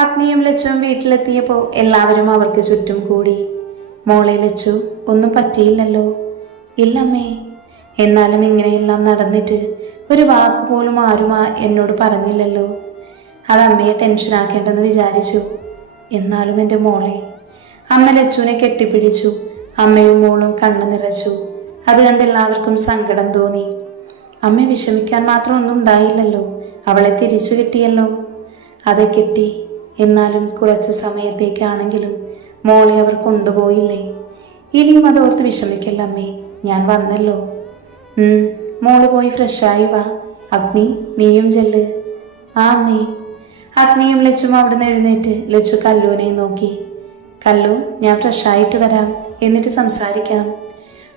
അഗ്നിയും ലച്ചുവും വീട്ടിലെത്തിയപ്പോൾ എല്ലാവരും അവർക്ക് ചുറ്റും കൂടി. മോളെ ലച്ചു, ഒന്നും പറ്റിയില്ലല്ലോ? ഇല്ലമ്മേ. എന്നാലും ഇങ്ങനെയെല്ലാം നടന്നിട്ട് ഒരു വാക്ക് പോലും ആരും എന്നോട് പറഞ്ഞില്ലല്ലോ. അത് അമ്മയെ ടെൻഷനാക്കേണ്ടെന്ന് വിചാരിച്ചു. എന്നാലും എൻ്റെ മോളെ. അമ്മ ലച്ചുവിനെ കെട്ടിപ്പിടിച്ചു. അമ്മയും മോളും കണ്ണു നിറച്ചു. അത് കണ്ട് എല്ലാവർക്കും സങ്കടം തോന്നി. അമ്മ വിഷമിക്കാൻ മാത്രം ഒന്നും ഉണ്ടായില്ലല്ലോ. അവളെ തിരിച്ചു കിട്ടിയല്ലോ. അതെ, കിട്ടി. എന്നാലും കുറച്ച് സമയത്തേക്കാണെങ്കിലും മോളെ അവർ കൊണ്ടുപോയില്ലേ? ഇനിയും അതോർത്ത് വിഷമിക്കല്ല അമ്മേ. ഞാൻ വന്നല്ലോ. മോള് പോയി ഫ്രഷായി വാ. അഗ്നി, നീയും ചെല്ല്. ആ അമ്മേ. അഗ്നിയും ലച്ചും അവിടുന്ന് എഴുന്നേറ്റ് ലച്ചു കല്ലുവിനെ നോക്കി. കല്ലു, ഞാൻ ഫ്രഷായിട്ട് വരാം, എന്നിട്ട് സംസാരിക്കാം.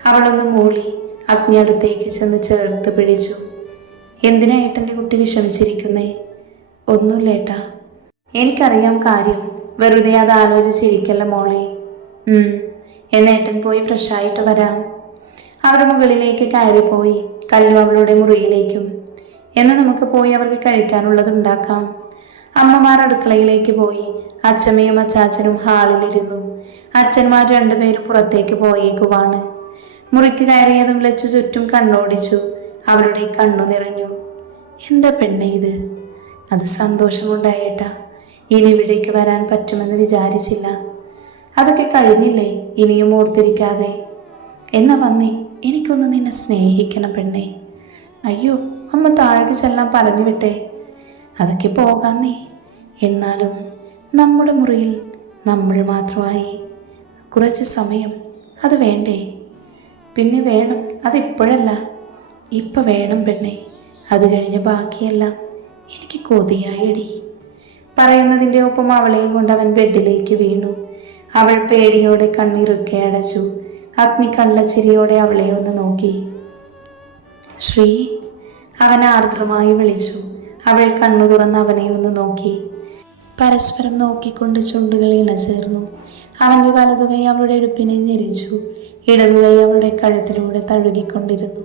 അവളൊന്ന് മൂളി. അഗ്നി അടുത്തേക്ക് ചെന്ന് ചേർത്ത് പിടിച്ചു. എന്തിനാ ഏട്ടൻ്റെ കുട്ടി വിഷമിച്ചിരിക്കുന്നേ? ഒന്നുമില്ലേട്ടാ. എനിക്കറിയാം കാര്യം. വെറുതെ അത് ആലോചിച്ചിരിക്കല്ല മോളെ. എന്നേട്ടൻ പോയി ഫ്രഷായിട്ട് വരാം. അവർ മുകളിലേക്ക് കയറിപ്പോയി. കല്ലു അവളുടെ മുറിയിലേക്കും. എന്ന് നമുക്ക് പോയി അവർക്ക് കഴിക്കാനുള്ളത് ഉണ്ടാക്കാം. അമ്മമാർ അടുക്കളയിലേക്ക് പോയി. അച്ഛമ്മയും അച്ചാച്ചനും ഹാളിലിരുന്നു. അച്ഛന്മാർ രണ്ടുപേരും പുറത്തേക്ക് പോയേക്കുവാണ്. മുറിക്ക് കയറിയതും ലച്ചു ചുറ്റും കണ്ണോടിച്ചു. അവളുടെ കണ്ണു നിറഞ്ഞു. എന്താ പെണ്ണെ ഇത്? അത് സന്തോഷമുണ്ടായേട്ടാ. ഇനി ഇവിടേക്ക് വരാൻ പറ്റുമെന്ന് വിചാരിച്ചില്ല. അതൊക്കെ കഴിഞ്ഞില്ലേ, ഇനിയും ഓർത്തിരിക്കാതെ. എന്നാ വന്നേ, എനിക്കൊന്ന് നിന്നെ സ്നേഹിക്കണം പെണ്ണേ. അയ്യോ, അമ്മ താഴേക്ക് ചെല്ലാൻ പറഞ്ഞു വിട്ടേ. അതൊക്കെ പോകാന്നേ. എന്നാലും നമ്മുടെ മുറിയിൽ നമ്മൾ മാത്രമായി കുറച്ച് സമയം അത് വേണ്ടേ? പിന്നെ വേണം. അതിപ്പോഴല്ല, ഇപ്പം വേണം പെണ്ണേ. അത് കഴിഞ്ഞ് ബാക്കിയെല്ലാം എനിക്ക് കൊതിയായടി. പറയുന്നതിൻ്റെ ഒപ്പം അവളെയും കൊണ്ട് അവൻ ബെഡിലേക്ക് വീണു. അവൾ പേടിയോടെ കണ്ണിറുക്കെ അടച്ചു. അഗ്നി കള്ളച്ചിരിയോടെ അവളെ ഒന്ന് നോക്കി. ശ്രീ, അവൻ ആർദ്രമായി വിളിച്ചു. അവൾ കണ്ണു തുറന്ന് അവനെ ഒന്ന് നോക്കി. പരസ്പരം നോക്കിക്കൊണ്ട് ചുണ്ടുകൾ ഇണചേർന്നു. അവൻ്റെ വലതുകൈ അവളുടെ ഇടുപ്പിനെ ഞെരിച്ചു. ഇടതുകൈ അവളുടെ കഴുത്തിലൂടെ തഴുകിക്കൊണ്ടിരുന്നു.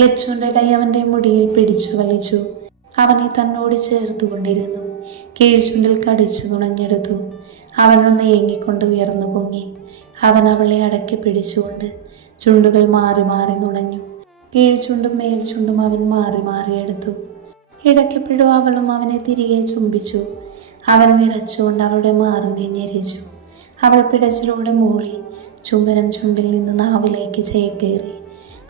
ലച്ചുവിൻ്റെ കൈ അവൻ്റെ മുടിയിൽ പിടിച്ചു വലിച്ചു. അവനെ തന്നോട് ചേർത്തുകൊണ്ടിരുന്നു. കീഴ്ചുണ്ടിൽ കടിച്ചു നുണഞ്ഞെടുത്തു. അവനൊന്ന് ഏങ്ങിക്കൊണ്ട് ഉയർന്നു പൊങ്ങി. അവൻ അവളെ അടക്കി പിടിച്ചുകൊണ്ട് ചുണ്ടുകൾ മാറി മാറി നുണഞ്ഞു. കീഴ്ചുണ്ടും മേൽചുണ്ടും അവൻ മാറി മാറിയെടുത്തു. ഇടയ്ക്കെപ്പോഴും അവളും അവനെ തിരികെ ചുംബിച്ചു. അവൻ വിറച്ചുകൊണ്ട് അവളുടെ മാറിനെ ഞെരിച്ചു. അവൾ പിടച്ചിലൂടെ മൂളി. ചുംബനം ചുണ്ടിൽ നിന്ന് നാവിലേക്ക് ചേക്കേറി.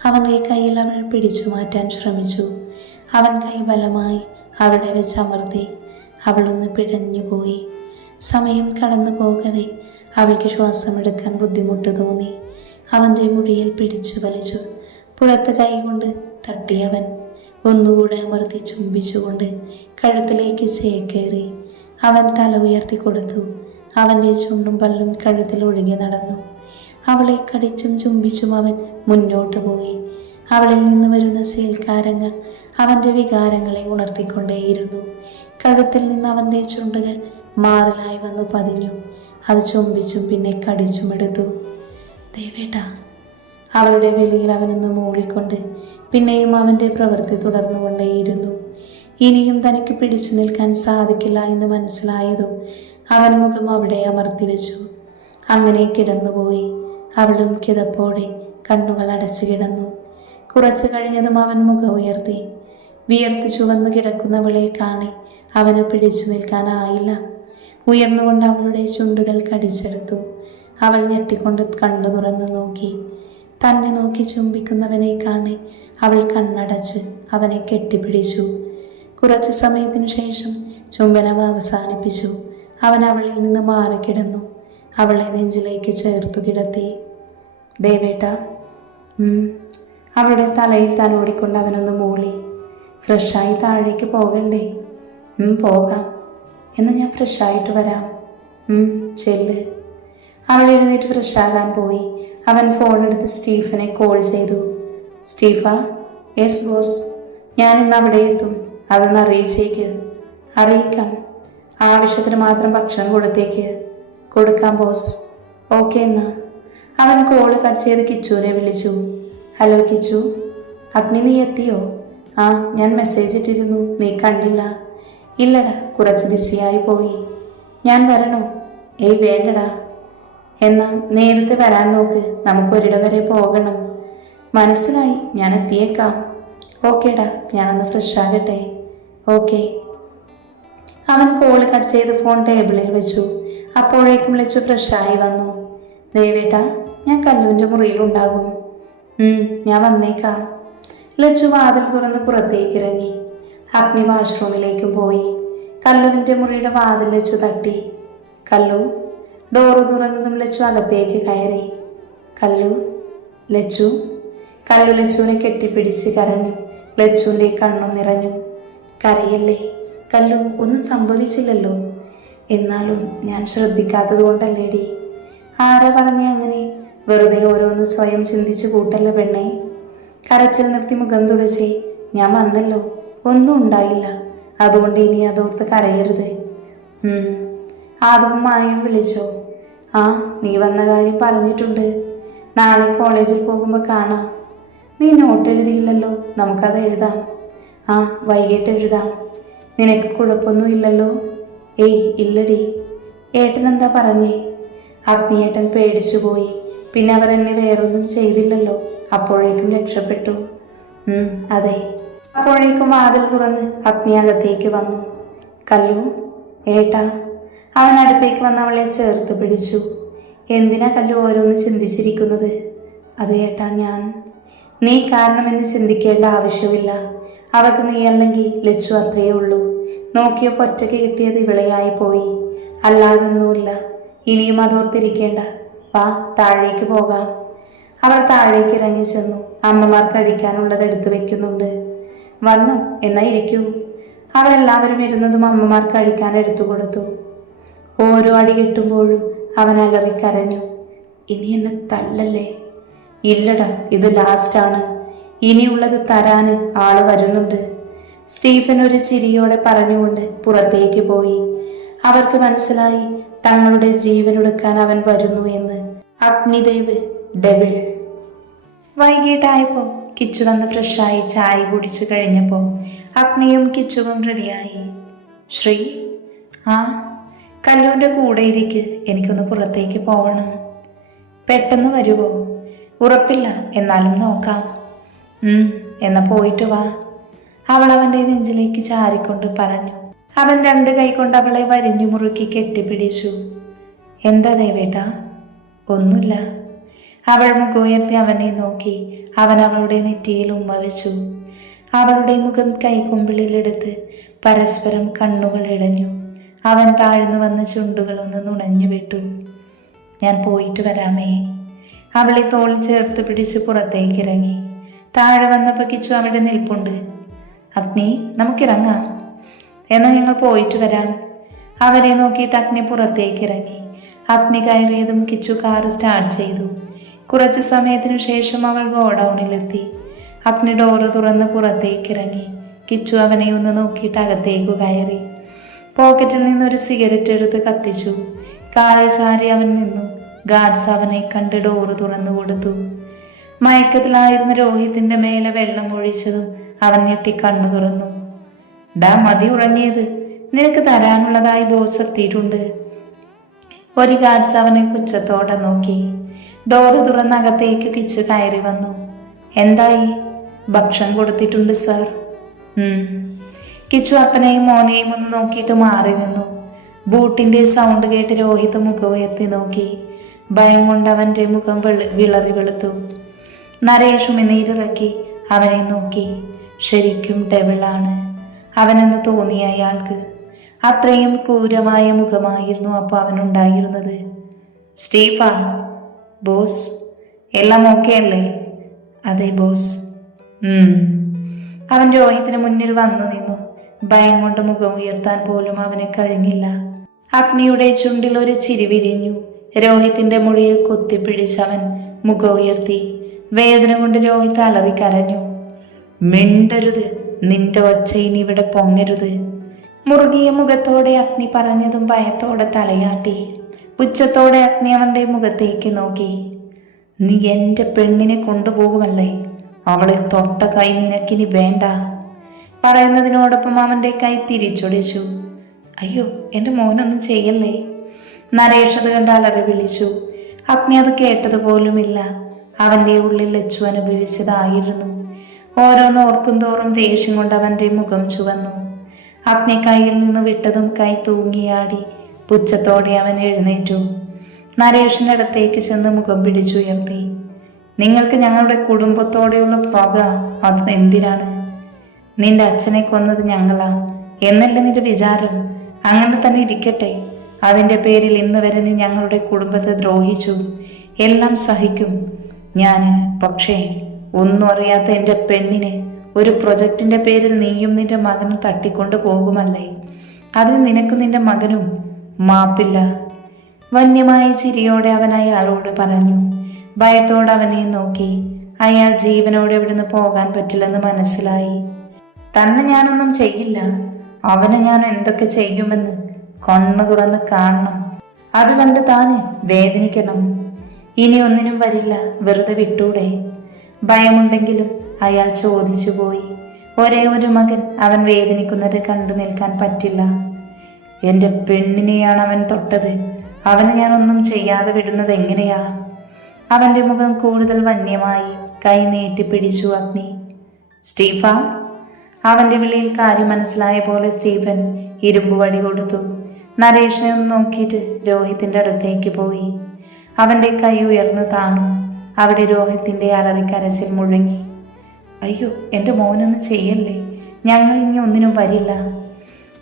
അവൻ്റെ കയ്യിൽ അവൾ പിടിച്ചു മാറ്റാൻ ശ്രമിച്ചു. അവൻ കൈ ബലമായി അവിടെ വെച്ച് അമർത്തി. അവളൊന്ന് പിടഞ്ഞുപോയി. സമയം കടന്നു പോകവേ അവൾക്ക് ശ്വാസമെടുക്കാൻ ബുദ്ധിമുട്ട് തോന്നി. അവൻ്റെ മുടിയിൽ പിടിച്ചു വലിച്ചു. പുറത്ത് കൈകൊണ്ട് തട്ടിയവൻ ഒന്നുകൂടെ അമർത്തി ചുംബിച്ചുകൊണ്ട് കഴുത്തിലേക്ക് ചേക്കേറി. അവൻ തല ഉയർത്തി കൊടുത്തു. അവൻ്റെ ചുണ്ടും പല്ലും കഴുത്തിൽ ഒഴുകി നടന്നു. അവളെ കടിച്ചും ചുംബിച്ചും അവൻ മുന്നോട്ട് പോയി. അവളിൽ നിന്ന് വരുന്ന സീൽക്കാരങ്ങൾ അവൻ്റെ വികാരങ്ങളെ ഉണർത്തിക്കൊണ്ടേയിരുന്നു. കഴുത്തിൽ നിന്ന് അവൻ്റെ ചുണ്ടുകൾ മാറിലായി വന്നു പതിഞ്ഞു. അത് ചുംബിച്ചും പിന്നെ കടിച്ചുമെടുത്തു. ദേവേട്ടാ, അവളുടെ വിളിയിൽ അവനൊന്ന് മൂളിക്കൊണ്ട് പിന്നെയും അവൻ്റെ പ്രവൃത്തി തുടർന്നുകൊണ്ടേയിരുന്നു. ഇനിയും തനിക്ക് പിടിച്ചു നിൽക്കാൻ സാധിക്കില്ല എന്ന് മനസ്സിലായതും അവൻ മുഖം അവിടെ അമർത്തി വെച്ചു. അങ്ങനെ കിടന്നുപോയി. അവളും കിതപ്പോടെ കണ്ണുകൾ അടച്ചു കിടന്നു. കുറച്ചു കഴിഞ്ഞതും അവൻ മുഖം ഉയർത്തി. വിയർത്ത് ചുവന്നു കിടക്കുന്നവളെ കാണി അവന് പിടിച്ചു നിൽക്കാനായില്ല. ഉയർന്നുകൊണ്ട് അവളുടെ ചുണ്ടുകൾ കടിച്ചെടുത്തു. അവൾ ഞെട്ടിക്കൊണ്ട് കണ്ണു തുറന്നു നോക്കി. തന്നെ നോക്കി ചുംബിക്കുന്നവനെ കാണി അവൾ കണ്ണടച്ച് അവനെ കെട്ടിപ്പിടിച്ചു. കുറച്ചു സമയത്തിനു ശേഷം ചുംബനം അവസാനിപ്പിച്ചു. അവൻ അവളിൽ നിന്ന് മാറിക്കിടന്നു. അവളെ നെഞ്ചിലേക്ക് ചേർത്തു കിടത്തി. ദേവേട്ട. അവളുടെ തലയിൽ തലോടിക്കൊണ്ട് അവനൊന്ന് മൂളി. ഫ്രഷായി താഴേക്ക് പോകണ്ടേ? പോകാം. എന്നാൽ ഞാൻ ഫ്രഷായിട്ട് വരാം. ചെല്ല്. അവൾ എഴുന്നേറ്റ് ഫ്രഷാകാൻ പോയി. അവൻ ഫോണെടുത്ത് സ്റ്റീഫനെ കോൾ ചെയ്തു. സ്റ്റീഫ. Yes boss. ഞാൻ ഇന്ന് അവിടെ എത്തും. അതൊന്ന് അറിയിച്ചേക്ക്. അറിയിക്കാം. ആവശ്യത്തിന് മാത്രം ഭക്ഷണം കൊടുത്തേക്ക്. കൊടുക്കാം ബോസ്. ഓക്കെ എന്നാ. അവൻ കോള് കട്ട് ചെയ്ത് കിച്ചുവിനെ വിളിച്ചു. ഹലോ കിച്ചു. അഗ്നി, നീ എത്തിയോ? ആ, ഞാൻ മെസ്സേജ് ഇട്ടിരുന്നു. നീ കണ്ടില്ല? ഇല്ലടാ, കുറച്ച് ബിസിയായി പോയി. ഞാൻ വരണോ? ഏയ് വേണ്ടടാ. എന്നാ നേരത്തെ വരാൻ നോക്ക്, നമുക്കൊരിടം വരെ പോകണം. മനസ്സിലായി, ഞാൻ എത്തിയേക്കാം. ഓക്കേടാ, ഞാനൊന്ന് ഫ്രഷ് ആകട്ടെ. ഓക്കെ. അവൻ കോള് കട്ട് ചെയ്ത് ഫോൺ ടേബിളിൽ വെച്ചു. അപ്പോഴേക്കും ലച്ചു ഫ്രഷായി വന്നു. ദേവേട്ടാ, ഞാൻ കല്ലുവിൻ്റെ മുറിയിലുണ്ടാകും. ഞാൻ വന്നേക്കാം. ലച്ചു വാതിൽ തുറന്ന് പുറത്തേക്ക് ഇറങ്ങി. അഗ്നി വാഷ്റൂമിലേക്കും പോയി. കല്ലുവിൻ്റെ മുറിയുടെ വാതിൽ ലച്ചു തട്ടി. കല്ലു. ഡോറ് തുറന്നതും ലച്ചു അകത്തേക്ക് കയറി. കല്ലു. ലച്ചു. കല്ലു ലച്ചുവിനെ കെട്ടിപ്പിടിച്ച് കരഞ്ഞു. ലച്ചുവിൻ്റെ കണ്ണും നിറഞ്ഞു. കരയല്ലേ കല്ലു, ഒന്നും സംഭവിച്ചില്ലല്ലോ. എന്നാലും ഞാൻ ശ്രദ്ധിക്കാത്തത് കൊണ്ടല്ലേടി. ആരാ പറഞ്ഞേ അങ്ങനെ? വെറുതെ ഓരോന്ന് സ്വയം ചിന്തിച്ച് കൂട്ടല്ല പെണ്ണേ. കരച്ചിൽ നിർത്തി മുഖം തുടച്ചേ. ഞാൻ വന്നല്ലോ, ഒന്നും ഉണ്ടായില്ല. അതുകൊണ്ട് ഇനി അതോർത്ത് കരയരുത്. ആദവും മായയും വിളിച്ചോ? ആ, നീ വന്ന കാര്യം പറഞ്ഞിട്ടുണ്ട്. നാളെ കോളേജിൽ പോകുമ്പോൾ കാണാം. നീ നോട്ട് എഴുതിയില്ലല്ലോ, നമുക്കത് എഴുതാം. ആ, വൈകിട്ട് എഴുതാം. നിനക്ക് കുഴപ്പമൊന്നും ഇല്ലല്ലോ? ഏയ് ഇല്ലടി. ഏട്ടൻ എന്താ പറഞ്ഞേ? അഗ്നിയേട്ടൻ പേടിച്ചു പോയി. പിന്നെ അവർ എന്നെ വേറൊന്നും ചെയ്തില്ലല്ലോ, അപ്പോഴേക്കും രക്ഷപ്പെട്ടു. അതെ. അപ്പോഴേക്കും വാതിൽ തുറന്ന് അഗ്നി അകത്തേക്ക് വന്നു. കല്ലു. ഏട്ടാ. അവൻ അടുത്തേക്ക് വന്ന് അവളെ ചേർത്ത് പിടിച്ചു. എന്തിനാ കല്ലു ഓരോന്ന് ചിന്തിച്ചിരിക്കുന്നത്? അത് ഏട്ടാ, നീ കാരണമെന്ന് ചിന്തിക്കേണ്ട ആവശ്യമില്ല. അവർക്ക് നീ അല്ലെങ്കിൽ ലച്ചു അത്രയേ ഉള്ളൂ. നോക്കിയപ്പോൾ ഒറ്റയ്ക്ക് കിട്ടിയത് ഇവിളയായി പോയി, അല്ലാതൊന്നുമില്ല. ഇനിയും അതോർത്തിരിക്കേണ്ട. വാ, താഴേക്ക് പോകാം. അവർ താഴേക്ക് ഇറങ്ങി ചെന്നു. അമ്മമാർക്ക് അടിക്കാനുള്ളത് എടുത്തു വെക്കുന്നുണ്ട്. വന്നു, എന്നാ ഇരിക്കൂ. അവരെല്ലാവരും ഇരുന്നതും അമ്മമാർക്ക് അടിക്കാൻ എടുത്തു കൊടുത്തു. ഓരോ അടി കിട്ടുമ്പോഴും അവൻ അലറിക്കരഞ്ഞു. ഇനി എന്നെ തല്ലല്ലേ? ഇല്ലടാ, ഇത് ലാസ്റ്റാണ്. ഇനിയുള്ളത് തരാന് ആള് വരുന്നുണ്ട്. സ്റ്റീഫൻ ഒരു ചിരിയോടെ പറഞ്ഞുകൊണ്ട് പുറത്തേക്ക് പോയി. അവർക്ക് മനസ്സിലായി തങ്ങളുടെ ജീവനൊടുക്കാൻ അവൻ വരുന്നു എന്ന്. അഗ്നിദേവ് ഡെവിൾ. വൈകിട്ടായപ്പോൾ കിച്ചു വന്ന് ഫ്രഷായി ചായ കുടിച്ചു കഴിഞ്ഞപ്പോൾ അഗ്നിയും കിച്ചുവും റെഡിയായി. ശ്രീ. ആ, കല്ലുവിൻ്റെ കൂടെ ഇരിക്ക്, എനിക്കൊന്ന് പുറത്തേക്ക് പോകണം. പെട്ടെന്ന് വരുമോ? ഉറപ്പില്ല, എന്നാലും നോക്കാം. എന്നാ പോയിട്ട് വാ. അവൾ അവൻ്റെ നെഞ്ചിലേക്ക് ചാരിക്കൊണ്ട് പറഞ്ഞു. അവൻ 2 കൈ കൊണ്ട് അവളെ വരിഞ്ഞു മുറുക്കി കെട്ടിപ്പിടിച്ചു. എന്താ ദേവേട്ടാ? ഒന്നുമില്ല. അവൾ മുഖമുയർത്തി അവനെ നോക്കി. അവൻ അവളുടെ നെറ്റിയിൽ ഉമ്മ വെച്ചു. അവളുടെ മുഖം കൈക്കുമ്പിളിലെടുത്ത് പരസ്പരം കണ്ണുകൾ ഇടഞ്ഞു. അവൻ താഴ്ന്നു വന്ന ചുണ്ടുകളൊന്ന് നുണഞ്ഞു വിട്ടു. ഞാൻ പോയിട്ട് വരാമേ. അവളെ തോൾ ചേർത്ത് പിടിച്ച് പുറത്തേക്ക് ഇറങ്ങി. താഴെ വന്നപ്പോൾ കിച്ചു അവിടെ നിൽപ്പുണ്ട്. അഗ്നി, നമുക്കിറങ്ങാം. എന്നാൽ ഞങ്ങൾ പോയിട്ട് വരാം. അവരെ നോക്കിയിട്ട് അഗ്നി പുറത്തേക്ക് ഇറങ്ങി. അഗ്നി കയറിയതും കിച്ചു കാറ് സ്റ്റാർട്ട് ചെയ്തു. കുറച്ച് സമയത്തിനു ശേഷം അവൾ ഗോഡൌണിലെത്തി. അഗ്നി ഡോറ് തുറന്ന് പുറത്തേക്ക് ഇറങ്ങി. കിച്ചു അവനെ ഒന്ന് നോക്കിയിട്ട് അകത്തേക്ക് കയറി. പോക്കറ്റിൽ നിന്നൊരു സിഗരറ്റ് എടുത്ത് കത്തിച്ചു. കാറിൽ ചാരി അവൻ നിന്നു. ഗാർഡ്സ് അവനെ കണ്ട് ഡോറ് തുറന്നു കൊടുത്തു. മയക്കത്തിലായിരുന്ന രോഹിത്തിന്റെ മേലെ വെള്ളം ഒഴിച്ചതും അവൻ ഞെട്ടി കണ്ണു തുറന്നു. ഡാ, മതി ഉറങ്ങിയത്. നിനക്ക് തരാനുള്ളതായി ബോസ് എത്തിയിട്ടുണ്ട്. ഒരു ഗാർഡ്സ് അവനെ പുച്ഛത്തോടെ നോക്കി. ഡോറ് തുറന്നകത്തേക്ക് കിച്ചു കയറി വന്നു. എന്തായി? ഭക്ഷണം കൊടുത്തിട്ടുണ്ട് സർ. കിച്ചു അപ്പനെയും മോനെയും ഒന്ന് നോക്കിയിട്ട് മാറി നിന്നു. ബൂട്ടിന്റെ സൗണ്ട് കേട്ട് രോഹിത് മുഖം ഉയർത്തി നോക്കി. ഭയം കൊണ്ട് അവൻ്റെ മുഖം വിളറി വെളുത്തു. നരേഷ് ഉമിനീരിറക്കി അവനെ നോക്കി. ശരിക്കും ഡെവിളാണ് അവനെന്ന് തോന്നിയ അയാൾക്ക്. അത്രയും ക്രൂരമായ മുഖമായിരുന്നു അപ്പോൾ അവനുണ്ടായിരുന്നത്. സ്റ്റീഫാ. ബോസ്, എല്ലാം ഓക്കെ അല്ലേ? അതെ ബോസ്. അവൻ രോഹിത്തിന് മുന്നിൽ വന്നു നിന്നു. ഭയം കൊണ്ട് മുഖം ഉയർത്താൻ പോലും അവന് കഴിഞ്ഞില്ല. അഗ്നിയുടെ ചുണ്ടിൽ ഒരു ചിരി വിരിഞ്ഞു. രോഹിത്തിന്റെ മുടിയിൽ കൊത്തിപ്പിടിച്ചവൻ മുഖം ഉയർത്തി. വേദന കൊണ്ട് രോഹിത് അലറി കരഞ്ഞു. മിണ്ടരുത്, നിന്റെ ഒച്ച ഇനി ഇവിടെ പൊങ്ങരുത്. മുറുകിയ മുഖത്തോടെ അഗ്നി പറഞ്ഞതും ഭയത്തോടെ തലയാട്ടി. പുച്ഛത്തോടെ അഗ്നി അവന്റെ മുഖത്തേക്ക് നോക്കി. നീ എൻ്റെ പെണ്ണിനെ കൊണ്ടുപോകുമല്ലേ? അവളെ തൊട്ട കൈ നിനക്കിനി വേണ്ട. പറയുന്നതിനോടൊപ്പം അവൻ്റെ കൈ തിരിച്ചൊടിച്ചു. അയ്യോ, എൻ്റെ മോനൊന്നും ചെയ്യല്ലേ. നരേഷ് അത് കണ്ട് അലറി വിളിച്ചു. അഗ്നി അത് കേട്ടതുപോലുമില്ല. അവൻ്റെ ഉള്ളിൽ ലച്ചു അനുഭവിച്ചതായിരുന്നു. ഓരോന്ന് ഓർക്കും തോറും ദേഷ്യം കൊണ്ട് അവൻ്റെ മുഖം ചുവന്നു. അഗ്നി കയ്യിൽ നിന്ന് വിട്ടതും കൈ തൂങ്ങിയാടി. പുച്ഛത്തോടെ അവൻ എഴുന്നേറ്റു. നരേഷിൻ്റെ അടുത്തേക്ക് ചെന്ന് മുഖം പിടിച്ചുയർത്തി. നിങ്ങൾക്ക് ഞങ്ങളുടെ കുടുംബത്തോടെയുള്ള പക അത് എന്തിനാണ്? നിന്റെ അച്ഛനെ കൊന്നത് ഞങ്ങളാ എന്നല്ല നിന്റെ വിചാരം? അങ്ങനെ തന്നെ ഇരിക്കട്ടെ. അതിൻ്റെ പേരിൽ ഇന്ന് വരെ നീ ഞങ്ങളുടെ കുടുംബത്തെ ദ്രോഹിച്ചു. എല്ലാം സഹിക്കും ഞാൻ. പക്ഷേ ഒന്നും അറിയാത്ത എൻ്റെ പെണ്ണിനെ ഒരു പ്രൊജക്റ്റിൻ്റെ പേരിൽ നീയും നിന്റെ മകനും തട്ടിക്കൊണ്ടു പോകുമല്ലേ? അതിന് നിനക്കും നിന്റെ മകനും മാപ്പില്ല. വന്യമായ ചിരിയോടെ അവൻ അയാളോട് പറഞ്ഞു. ഭയത്തോടെ അവനെ നോക്കി. അയാൾ ജീവനോടെ ഇവിടുന്ന് പോകാൻ പറ്റില്ലെന്ന് മനസ്സിലായി. തന്നെ ഞാനൊന്നും ചെയ്യില്ല. അവനെ ഞാൻ എന്തൊക്കെ ചെയ്യുമെന്ന് കണ്ണു തുറന്ന് കാണണം. അത് കണ്ട് താന് വേദനിക്കണം. ഇനി ഒന്നിനും വരില്ല, വെറുതെ വിട്ടൂടെ? ഭയമുണ്ടെങ്കിലും അയാൾ ചോദിച്ചു പോയി. ഒരേ ഒരു മകൻ അവൻ വേദനിക്കുന്നത് കണ്ടു നിൽക്കാൻ പറ്റില്ല. എൻ്റെ പെണ്ണിനെയാണ് അവൻ തൊട്ടത്. അവന് ഞാനൊന്നും ചെയ്യാതെ വിടുന്നത് എങ്ങനെയാ? അവൻ്റെ മുഖം കൂടുതൽ വന്യമായി. കൈ നീട്ടിപ്പിടിച്ചു അഗ്നി. സ്റ്റീഫ! അവൻ്റെ വിളിയിൽ കാര്യം മനസ്സിലായ പോലെ സ്റ്റീഫൻ ഇരുമ്പ് വടി കൊടുത്തു. നരേഷിനെ ഒന്ന് നോക്കിയിട്ട് രോഹിത്തിൻ്റെ അടുത്തേക്ക് പോയി. അവൻ്റെ കൈ ഉയർന്നു താണു. അവിടെ രോഹിത്തിൻ്റെ അലറിക്കരച്ചിൽ മുഴങ്ങി. അയ്യോ, എൻ്റെ മോനൊന്നും ചെയ്യല്ലേ. ഞങ്ങൾ ഇനി ഒന്നിനും വരില്ല.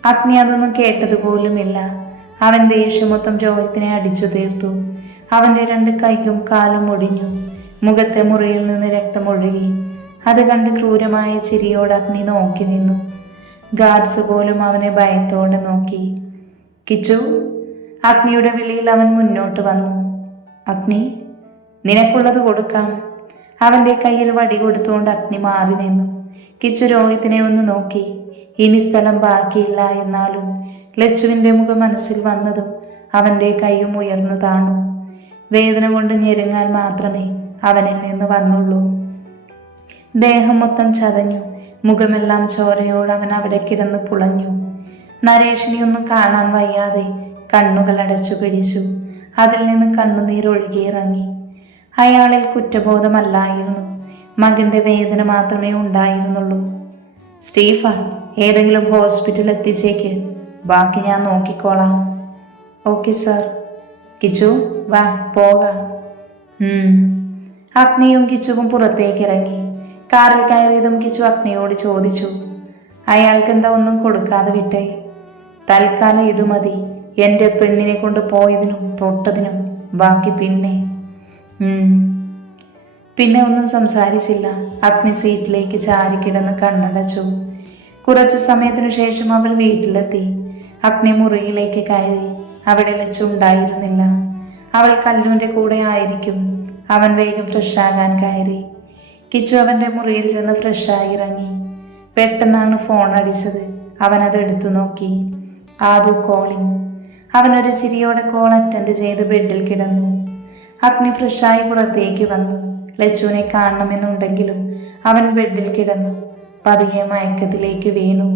അഗ്നി അതൊന്നും കേട്ടതുപോലുമില്ല. അവൻ ദേഷ്യം മൊത്തം രോഹിത്തിനെ അടിച്ചു തീർത്തു. അവൻ്റെ 2 കൈയും കാലും ഒടിഞ്ഞു. മുഖത്തെ മുറിയിൽ നിന്ന് രക്തമൊഴുകി. അത് കണ്ട് ക്രൂരമായ ചിരിയോട് അഗ്നി നോക്കി നിന്നു. ഗാർഡ്സ് പോലും അവനെ ഭയത്തോടെ നോക്കി. കിച്ചു! അഗ്നിയുടെ വിളിയിൽ അവൻ മുന്നോട്ട് വന്നു. അഗ്നി, നിനക്കുള്ളത് കൊടുക്കാം. അവൻ്റെ കയ്യിൽ വടി കൊടുത്തുകൊണ്ട് അഗ്നി മാറി നിന്നു. കിച്ചു രോഹിത്തിനെ ഒന്ന് നോക്കി. ഇനി സ്ഥലം ബാക്കിയില്ല. എന്നാലും ലച്ചുവിൻ്റെ മുഖം മനസ്സിൽ വന്നതും അവൻ്റെ കൈയും ഉയർന്നു താണു. വേദന കൊണ്ട് ഞെരുങ്ങാൻ മാത്രമേ അവനിൽ നിന്ന് വന്നുള്ളൂ. ദേഹം മൊത്തം ചതഞ്ഞു. മുഖമെല്ലാം ചോരയോട് അവൻ അവിടെ കിടന്ന് പുളഞ്ഞു. നരേഷിനെ ഒന്നും കാണാൻ വയ്യാതെ കണ്ണുകൾ അടച്ചു പിടിച്ചു. അതിൽ നിന്ന് കണ്ണുനീരൊഴുകിയിറങ്ങി. അയാളിൽ കുറ്റബോധമല്ലായിരുന്നു, മകന്റെ വേദന മാത്രമേ ഉണ്ടായിരുന്നുള്ളൂ. സ്റ്റീഫ, ഏതെങ്കിലും ഹോസ്പിറ്റലിൽ എത്തിച്ചേക്ക്. ബാക്കി ഞാൻ നോക്കിക്കോളാം. Okay sir. കിച്ചു, വാ പോകാം. അഗ്നിയും കിച്ചുവും പുറത്തേക്ക് ഇറങ്ങി. കാറിൽ കയറിയതും കിച്ചു അഗ്നിയോട് ചോദിച്ചു, അയാൾക്കെന്താ ഒന്നും കൊടുക്കാതെ വിട്ടേ? തൽക്കാലം ഇത് മതി. എൻ്റെ പെണ്ണിനെ കൊണ്ട് പോയതിനും തൊട്ടതിനും ബാക്കി പിന്നെ. പിന്നെ ഒന്നും സംസാരിച്ചില്ല. അഗ്നി സീറ്റിലേക്ക് ചാരിക്കിടന്ന് കണ്ണടച്ചു. കുറച്ച് സമയത്തിനു ശേഷം അവൾ വീട്ടിലെത്തി. അഗ്നി മുറിയിലേക്ക് കയറി. അവിടെ ലച്ചുണ്ടായിരുന്നില്ല. അവൾ കല്ലുവിൻ്റെ കൂടെ ആയിരിക്കും. അവൻ വേഗം ഫ്രഷാകാൻ കയറി. കിച്ചു അവൻ്റെ മുറിയിൽ ചെന്ന് ഫ്രഷായി ഇറങ്ങി. പെട്ടെന്നാണ് ഫോൺ അടിച്ചത്. അവനത് എടുത്തു നോക്കി. ആദു കോളിംഗ്. അവനൊരു ചിരിയോടെ കോൾ അറ്റൻഡ് ചെയ്ത് ബെഡിൽ കിടന്നു. അഗ്നി ഫ്രഷായി പുറത്തേക്ക് വന്നു. ലച്ചുവിനെ കാണണമെന്നുണ്ടെങ്കിലും അവൻ ബെഡിൽ കിടന്നു. പതിയെ മയക്കത്തിലേക്ക് വീണു.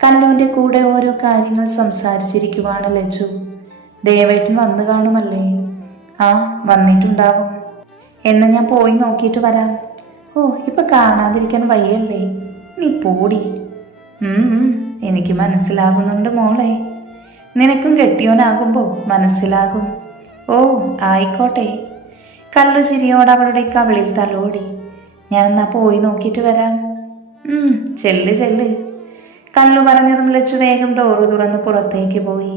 കല്ലുവിൻ്റെ കൂടെ ഓരോ കാര്യങ്ങൾ സംസാരിച്ചിരിക്കുവാണ് ലച്ചു. ദേവേട്ടൻ വന്നു കാണുമല്ലേ? ആ, വന്നിട്ടുണ്ടാവും. എന്ന് ഞാൻ പോയി നോക്കിയിട്ട് വരാം. ഓ, ഇപ്പൊ കാണാതിരിക്കാൻ വയ്യല്ലേ? നീ പോടി. എനിക്ക് മനസ്സിലാകുന്നുണ്ട് മോളെ. നിനക്കും കെട്ടിയോനാകുമ്പോൾ മനസ്സിലാകും. ഓ, ആയിക്കോട്ടെ. കല്ലു ചിരിയോട് അവളുടെ കവിളിൽ തലോടി. ഞാനെന്നാ പോയി നോക്കിയിട്ട് വരാം. ചെല്ല് ചെല്ല്. കല്ലു പറഞ്ഞതും ലച്ചു വേഗം ഡോറ് തുറന്ന് പുറത്തേക്ക് പോയി.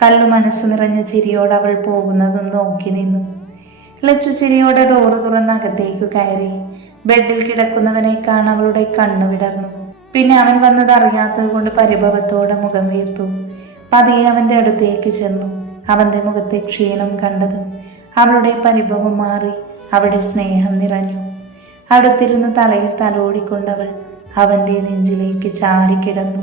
കല്ലു മനസ്സു നിറഞ്ഞ ചിരിയോട് അവൾ പോകുന്നതും നോക്കി നിന്നു. ലച്ചു ചിരിയോടെ ഡോറ് തുറന്ന് അകത്തേക്ക് കയറി. ബെഡിൽ കിടക്കുന്നവനെ കാണാൻ അവളുടെ കണ്ണു വിടർന്നു. പിന്നെ അവൻ വന്നത് അറിയാത്തത് കൊണ്ട് പരിഭവത്തോടെ മുഖം വീർത്തു. പതിയെ അവൻ്റെ അടുത്തേക്ക് ചെന്നു. അവൻ്റെ മുഖത്തെ ക്ഷീണം കണ്ടതും അവളുടെ പരിഭവം മാറി. അവിടെ സ്നേഹം നിറഞ്ഞു. അടുത്തിരുന്ന് തലയിൽ തലോടിക്കൊണ്ടവൾ അവൻ്റെ നെഞ്ചിലേക്ക് ചാരിക്കിടന്നു.